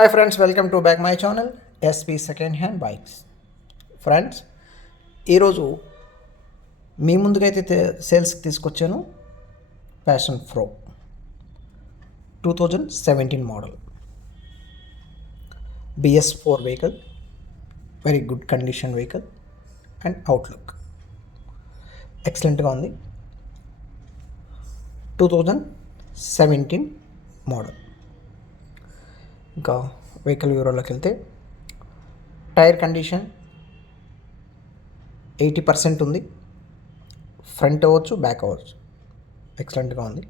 Hi friends, welcome to back my channel SP second hand bikes. Friends, ఈరోజు మీ ముందుకైతే సేల్స్కి తీసుకొచ్చాను passion pro 2017 model BS4 vehicle. Very good condition vehicle and outlook ఎక్సలెంట్గా ఉంది. 2017 model. ఇంకా vehicle వివరాల్లోకి వెళ్తే tyre condition 80% ఉంది. ఫ్రంట్ అవ్వచ్చు, బ్యాక్ అవ్వచ్చు, ఎక్సలెంట్గా ఉంది.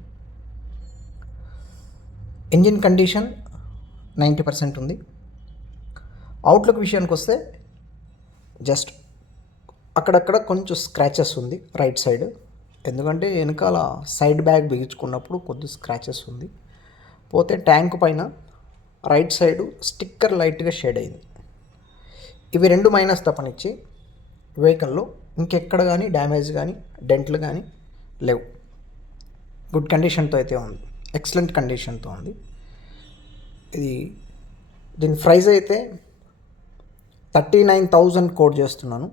ఇంజిన్ కండిషన్ 90% ఉంది. అవుట్లుక్ విషయానికి వస్తే జస్ట్ అక్కడక్కడ కొంచెం స్క్రాచెస్ ఉంది రైట్ సైడ్, ఎందుకంటే వెనకాల సైడ్ బ్యాగ్ బిగించుకున్నప్పుడు కొద్ది స్క్రాచెస్ ఉంది. పోతే ట్యాంక్ పైన రైట్ సైడు స్టిక్కర్ లైట్గా షేడ్ అయింది. ఇవి రెండు మైనస్ తప్పనిచ్చి వెహికల్లో ఇంకెక్కడ కానీ డ్యామేజ్ కానీ డెంట్లు కానీ లేవు. గుడ్ కండిషన్తో అయితే ఉంది, ఎక్సలెంట్ కండిషన్తో ఉంది. ఇది దీని ప్రైస్ అయితే 39,000 కోట్ చేస్తున్నాను.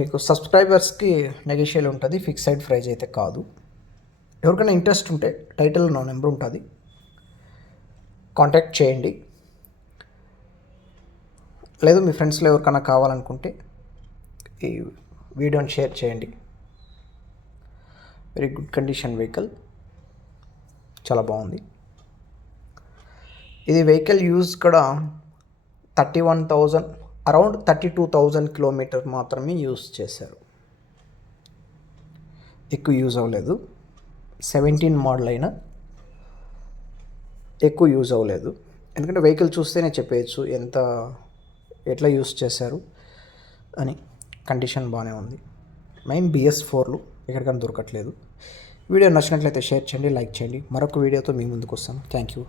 మీకు సబ్స్క్రైబర్స్కి నెగోషియల్ ఉంటుంది, ఫిక్స్డ్ ప్రైస్ అయితే కాదు. ఎవరికైనా ఇంట్రెస్ట్ ఉంటే టైటిల్లో నా నెంబర్ ఉంటుంది, కాంటాక్ట్ చేయండి. లేదు మీ ఫ్రెండ్స్లో ఎవరికైనా కావాలనుకుంటే ఈ వీడియోని షేర్ చేయండి. వెరీ గుడ్ కండిషన్ వెహికల్, చాలా బాగుంది. ఇది వెహికల్ యూజ్ కూడా 31,000 అరౌండ్ 32,000 కిలోమీటర్ మాత్రమే యూజ్ చేశారు, ఎక్కువ యూజ్ అవ్వలేదు. 17 మోడల్ అయినా ఎక్కువ యూజ్ అవ్వలేదు, ఎందుకంటే వెహికల్ చూస్తేనే చెప్పేయచ్చు ఎట్లా యూజ్ చేశారు అని. కండిషన్ బాగానే ఉంది. మెయిన్ BS4లు ఎక్కడికైనా దొరకట్లేదు. వీడియో నచ్చినట్లయితే షేర్ చేయండి, లైక్ చేయండి. మరొక వీడియోతో మీ ముందుకు వస్తాను. Thank you.